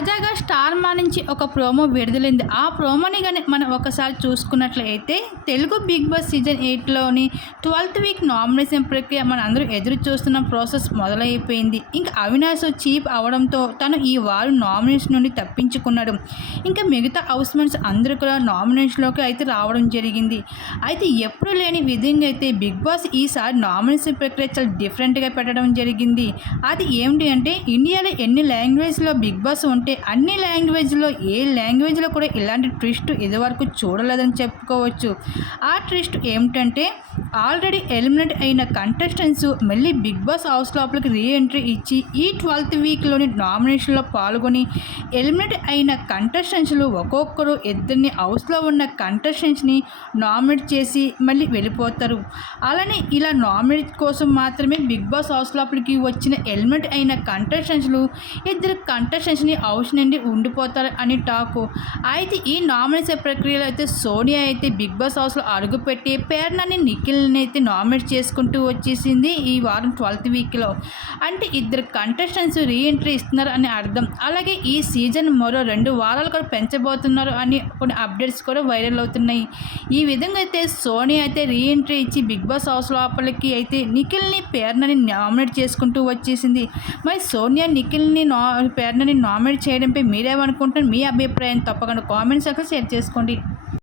తాజాగా స్టార్ మా నుంచి ఒక ప్రోమో విడుదలైంది. ఆ ప్రోమోని కానీ మనం ఒకసారి చూసుకున్నట్లయితే తెలుగు బిగ్ బాస్ సీజన్ ఎయిట్లోని ట్వెల్త్ వీక్ నామినేషన్ ప్రక్రియ మన అందరూ ఎదురు చూస్తున్న ప్రాసెస్ మొదలైపోయింది. ఇంకా అవినాష్ చీప్ అవడంతో తను ఈ వారం నామినేషన్ నుండి తప్పించుకున్నాడు. ఇంకా మిగతా హౌస్ మెంట్స్ అందరూ కూడా నామినేషన్లోకి అయితే రావడం జరిగింది. అయితే ఎప్పుడు లేని విధంగా అయితే బిగ్ బాస్ ఈసారి నామినేషన్ ప్రక్రియ చాలా డిఫరెంట్గా పెట్టడం జరిగింది. అది ఏమిటి అంటే ఇండియాలో ఎన్ని లాంగ్వేజ్లో బిగ్ బాస్ ఉంటే అన్ని లాంగ్వేజ్లో ఏ లాంగ్వేజ్లో కూడా ఇలాంటి ట్విస్ట్ ఇదివరకు చూడలేదని చెప్పుకోవచ్చు. ఆ ట్విస్ట్ ఏమిటంటే ఆల్రెడీ ఎలిమినేట్ అయిన కంటెస్టెంట్స్ మళ్ళీ బిగ్ బాస్ హౌస్ లోపలికి రీఎంట్రీ ఇచ్చి ఈ ట్వెల్త్ వీక్లోని నామినేషన్లో పాల్గొని ఎలిమినేట్ అయిన కంటెస్టెంట్స్లు ఒక్కొక్కరు ఇద్దరిని హౌస్లో ఉన్న కంటెస్టెంట్స్ని నామినేట్ చేసి మళ్ళీ వెళ్ళిపోతారు. అలానే ఇలా నామినేట్ కోసం మాత్రమే బిగ్ బాస్ హౌస్ లోపలికి వచ్చిన ఎలిమినేట్ అయిన కంటెస్టెంట్స్లు ఇద్దరు కంటెస్టెంట్స్ని హౌస్ నుండి ఉండిపోతారు అని టాకు. అయితే ఈ నామినేషన్ ప్రక్రియలో అయితే సోనియా అయితే అయితే బిగ్ బాస్ హౌస్లో అడుగుపెట్టి పేర్నని నిఖిల్ని అయితే నామినేట్ చేసుకుంటూ వచ్చేసింది ఈ వారం ట్వెల్త్ వీక్లో. అంటే ఇద్దరు కంటెస్టెంట్స్ రీఎంట్రీ ఇస్తున్నారు అని అర్థం. అలాగే ఈ సీజన్ మరో రెండు వారాలు కూడా పెంచబోతున్నారు అని కొన్ని అప్డేట్స్ కూడా వైరల్ అవుతున్నాయి. ఈ విధంగా అయితే సోనియా అయితే రీఎంట్రీ ఇచ్చి బిగ్ బాస్ హౌస్ లోపలికి అయితే నిఖిల్ని పేర్నని నామినేట్ చేసుకుంటూ వచ్చేసింది. మరి సోనియా నిఖిల్ని నా పేర్నని నామినేట్ చేయడంపై మీరేమనుకుంటున్నారు? మీ అభిప్రాయం తప్పకుండా కామెంట్ సెక్షన్ షేర్ చేసుకోండి.